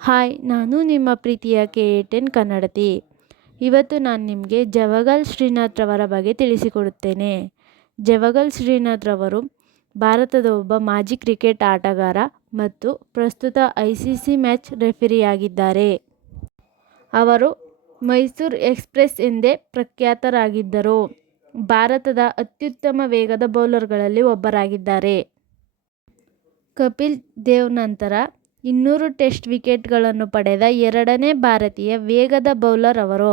Hi, ನಾನು ನಿಮ್ಮ ಪ್ರೀತಿಯ KA10 ಕನ್ನಡತಿ. ಇವತ್ತು ನಾನು ನಿಮಗೆ ಜವಗಲ್ ಶ್ರೀನಾಥ್ ರವರ ಬಗ್ಗೆ ತಿಳಿಸಿಕೊಡುತ್ತೇನೆ. ಜವಗಲ್ ಶ್ರೀನಾಥ್ ರವರು ಭಾರತದ ಒಬ್ಬ ಮಾಜಿ ಕ್ರಿಕೆಟ್ ಆಟಗಾರ ಮತ್ತು ಪ್ರಸ್ತುತ ICC ಮ್ಯಾಚ್ ರೆಫರಿಯಾಗಿದ್ದಾರೆ. ಅವರು ಮೈಸೂರು ಎಕ್ಸ್‌ಪ್ರೆಸ್ ಎಂದೇ ಪ್ರಖ್ಯಾತರಾಗಿದ್ದರು. ಭಾರತದ ಅತ್ಯುತ್ತಮ ವೇಗದ ಬೌಲರ್ಗಳಲ್ಲಿ ಒಬ್ಬರಾಗಿದ್ದಾರೆ. ಕಪಿಲ್ ದೇವ್ ನಂತರ 200 ಟೆಸ್ಟ್ ವಿಕೆಟ್ಗಳನ್ನು ಪಡೆದ ಎರಡನೇ ಭಾರತೀಯ ವೇಗದ ಬೌಲರ್ ಅವರು.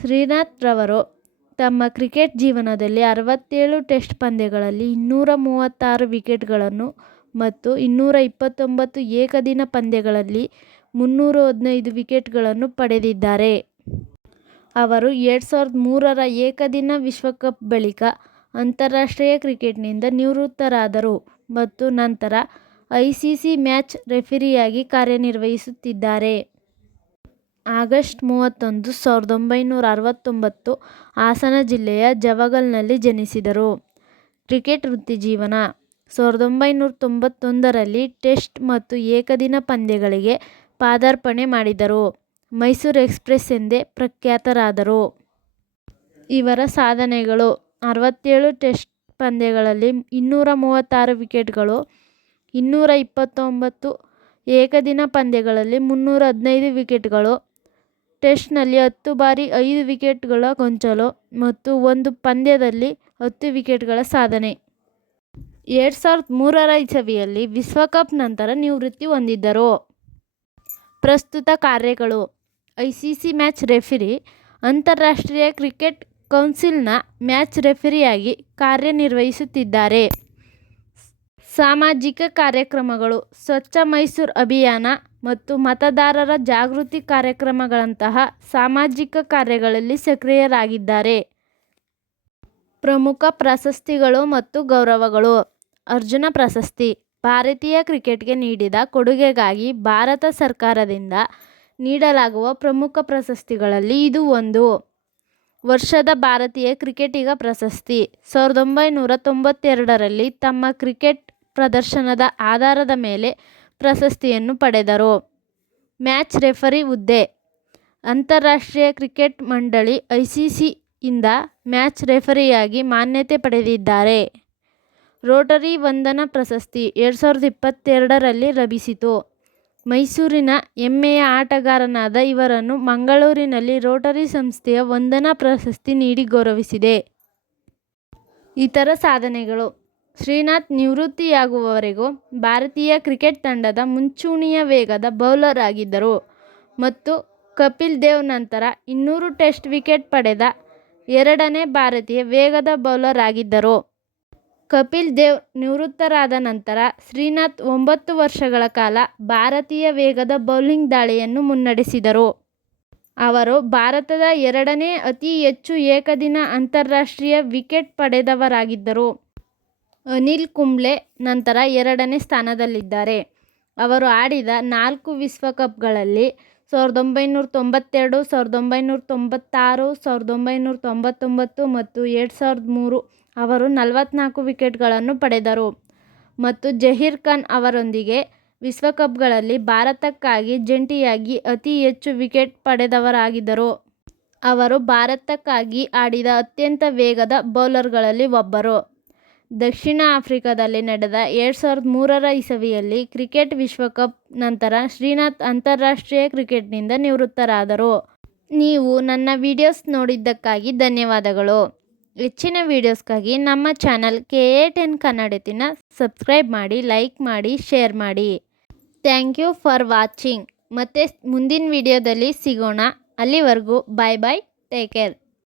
ಶ್ರೀನಾಥ್ ರವರು ತಮ್ಮ ಕ್ರಿಕೆಟ್ ಜೀವನದಲ್ಲಿ 67 ಟೆಸ್ಟ್ ಪಂದ್ಯಗಳಲ್ಲಿ 236 ವಿಕೆಟ್ಗಳನ್ನು ಮತ್ತು 229 ಏಕದಿನ ಪಂದ್ಯಗಳಲ್ಲಿ 315 ವಿಕೆಟ್ಗಳನ್ನು ಪಡೆದಿದ್ದಾರೆ. ಅವರು 2003ರ ಏಕದಿನ ವಿಶ್ವಕಪ್ ಬಳಿಕ ಅಂತಾರಾಷ್ಟ್ರೀಯ ಕ್ರಿಕೆಟ್ನಿಂದ ನಿವೃತ್ತರಾದರು ಮತ್ತು ನಂತರ ICC ಮ್ಯಾಚ್ ರೆಫರಿಯಾಗಿ ಕಾರ್ಯನಿರ್ವಹಿಸುತ್ತಿದ್ದಾರೆ. ಆಗಸ್ಟ್ 31, 1969 ಹಾಸನ ಜಿಲ್ಲೆಯ ಜವಗಲ್ನಲ್ಲಿ ಜನಿಸಿದರು. ಕ್ರಿಕೆಟ್ ವೃತ್ತಿಜೀವನ 1991ರಲ್ಲಿ ಟೆಸ್ಟ್ ಮತ್ತು ಏಕದಿನ ಪಂದ್ಯಗಳಿಗೆ ಪಾದಾರ್ಪಣೆ ಮಾಡಿದರು. ಮೈಸೂರು ಎಕ್ಸ್‌ಪ್ರೆಸ್ ಎಂದೇ ಪ್ರಖ್ಯಾತರಾದರು. ಇವರ ಸಾಧನೆಗಳು: 67 ಟೆಸ್ಟ್ ಪಂದ್ಯಗಳಲ್ಲಿ 236 ವಿಕೆಟ್ಗಳು, 229 ಏಕದಿನ ಪಂದ್ಯಗಳಲ್ಲಿ 315 ವಿಕೆಟ್ಗಳು, ಟೆಸ್ಟ್ನಲ್ಲಿ 10 ಬಾರಿ 5 ವಿಕೆಟ್ಗಳ ಗೊಂಚಲು ಮತ್ತು ಒಂದು ಪಂದ್ಯದಲ್ಲಿ 10 ವಿಕೆಟ್ಗಳ ಸಾಧನೆ. 2003ರ ಇಸವಿಯಲ್ಲಿ ವಿಶ್ವಕಪ್ ನಂತರ ನಿವೃತ್ತಿ ಹೊಂದಿದರು. ಪ್ರಸ್ತುತ ಕಾರ್ಯಗಳು: ICC ಮ್ಯಾಚ್ ರೆಫರಿ, ಅಂತಾರಾಷ್ಟ್ರೀಯ ಕ್ರಿಕೆಟ್ ಕೌನ್ಸಿಲ್ನ ಮ್ಯಾಚ್ ರೆಫರಿಯಾಗಿ ಕಾರ್ಯನಿರ್ವಹಿಸುತ್ತಿದ್ದಾರೆ. ಸಾಮಾಜಿಕ ಕಾರ್ಯಕ್ರಮಗಳು: ಸ್ವಚ್ಛ ಮೈಸೂರು ಅಭಿಯಾನ ಮತ್ತು ಮತದಾರರ ಜಾಗೃತಿ ಕಾರ್ಯಕ್ರಮಗಳಂತಹ ಸಾಮಾಜಿಕ ಕಾರ್ಯಗಳಲ್ಲಿ ಸಕ್ರಿಯರಾಗಿದ್ದಾರೆ. ಪ್ರಮುಖ ಪ್ರಶಸ್ತಿಗಳು ಮತ್ತು ಗೌರವಗಳು: ಅರ್ಜುನ ಪ್ರಶಸ್ತಿ, ಭಾರತೀಯ ಕ್ರಿಕೆಟ್ಗೆ ನೀಡಿದ ಕೊಡುಗೆಗಾಗಿ ಭಾರತ ಸರ್ಕಾರದಿಂದ ನೀಡಲಾಗುವ ಪ್ರಮುಖ ಪ್ರಶಸ್ತಿಗಳಲ್ಲಿ ಇದು ಒಂದು. ವರ್ಷದ ಭಾರತೀಯ ಕ್ರಿಕೆಟಿಗ ಪ್ರಶಸ್ತಿ: 1992ರಲ್ಲಿ ತಮ್ಮ ಕ್ರಿಕೆಟ್ ಪ್ರದರ್ಶನದ ಆಧಾರದ ಮೇಲೆ ಪ್ರಶಸ್ತಿಯನ್ನು ಪಡೆದರು. ಮ್ಯಾಚ್ ರೆಫರಿ ಹುದ್ದೆ: ಅಂತಾರಾಷ್ಟ್ರೀಯ ಕ್ರಿಕೆಟ್ ಮಂಡಳಿ ICCಯಿಂದ ಮ್ಯಾಚ್ ರೆಫರಿಯಾಗಿ ಮಾನ್ಯತೆ ಪಡೆದಿದ್ದಾರೆ. ರೋಟರಿ ವಂದನಾ ಪ್ರಶಸ್ತಿ 2022ರಲ್ಲಿ ಲಭಿಸಿತು. ಮೈಸೂರಿನ ಹೆಮ್ಮೆಯ ಆಟಗಾರನಾದ ಇವರನ್ನು ಮಂಗಳೂರಿನಲ್ಲಿ ರೋಟರಿ ಸಂಸ್ಥೆಯ ವಂದನಾ ಪ್ರಶಸ್ತಿ ನೀಡಿ ಗೌರವಿಸಿದೆ. ಇತರ ಸಾಧನೆಗಳು: ಶ್ರೀನಾಥ್ ನಿವೃತ್ತಿಯಾಗುವವರೆಗೂ ಭಾರತೀಯ ಕ್ರಿಕೆಟ್ ತಂಡದ ಮುಂಚೂಣಿಯ ವೇಗದ ಬೌಲರ್ ಆಗಿದ್ದರು ಮತ್ತು ಕಪಿಲ್ ದೇವ್ ನಂತರ 200 ಟೆಸ್ಟ್ ವಿಕೆಟ್ ಪಡೆದ ಎರಡನೇ ಭಾರತೀಯ ವೇಗದ ಬೌಲರ್ ಆಗಿದ್ದರು. ಕಪಿಲ್ ದೇವ್ ನಿವೃತ್ತರಾದ ನಂತರ ಶ್ರೀನಾಥ್ 9 ವರ್ಷಗಳ ಕಾಲ ಭಾರತೀಯ ವೇಗದ ಬೌಲಿಂಗ್ ದಾಳಿಯನ್ನು ಮುನ್ನಡೆಸಿದರು. ಅವರು ಭಾರತದ ಎರಡನೇ ಅತಿ ಹೆಚ್ಚು ಏಕದಿನ ಅಂತಾರಾಷ್ಟ್ರೀಯ ವಿಕೆಟ್ ಪಡೆದವರಾಗಿದ್ದರು. ಅನಿಲ್ ಕುಂಬ್ಳೆ ನಂತರ ಎರಡನೇ ಸ್ಥಾನದಲ್ಲಿದ್ದಾರೆ. ಅವರು ಆಡಿದ 4 ವಿಶ್ವಕಪ್ಗಳಲ್ಲಿ 1992, 1996, 1999 ಮತ್ತು 2003 ಅವರು 44 ವಿಕೆಟ್ಗಳನ್ನು ಪಡೆದರು ಮತ್ತು ಜಹೀರ್ ಖಾನ್ ಅವರೊಂದಿಗೆ ವಿಶ್ವಕಪ್ಗಳಲ್ಲಿ ಭಾರತಕ್ಕಾಗಿ ಜಂಟಿಯಾಗಿ ಅತಿ ಹೆಚ್ಚು ವಿಕೆಟ್ ಪಡೆದವರಾಗಿದ್ದರು. ಅವರು ಭಾರತಕ್ಕಾಗಿ ಆಡಿದ ಅತ್ಯಂತ ವೇಗದ ಬೌಲರ್ಗಳಲ್ಲಿ ಒಬ್ಬರು. ದಕ್ಷಿಣ ಆಫ್ರಿಕಾದಲ್ಲಿ ನಡೆದ 2003ರ ಇಸವಿಯಲ್ಲಿ ಕ್ರಿಕೆಟ್ ವಿಶ್ವಕಪ್ ನಂತರ ಶ್ರೀನಾಥ್ ಅಂತಾರಾಷ್ಟ್ರೀಯ ಕ್ರಿಕೆಟ್ನಿಂದ ನಿವೃತ್ತರಾದರು. ನೀವು ನನ್ನ ವಿಡಿಯೋಸ್ ನೋಡಿದ್ದಕ್ಕಾಗಿ ಧನ್ಯವಾದಗಳು. ಹೆಚ್ಚಿನ ವಿಡಿಯೋಸ್ಗಾಗಿ ನಮ್ಮ ಚಾನಲ್ KA10 ಕನ್ನಡತಿನ ಸಬ್ಸ್ಕ್ರೈಬ್ ಮಾಡಿ, ಲೈಕ್ ಮಾಡಿ, ಶೇರ್ ಮಾಡಿ. Thank you for watching. ಮತ್ತೆ ಮುಂದಿನ ವಿಡಿಯೋದಲ್ಲಿ ಸಿಗೋಣ. ಅಲ್ಲಿವರೆಗೂ ಬಾಯ್ ಬಾಯ್, ಟೇಕ್ ಕೇರ್.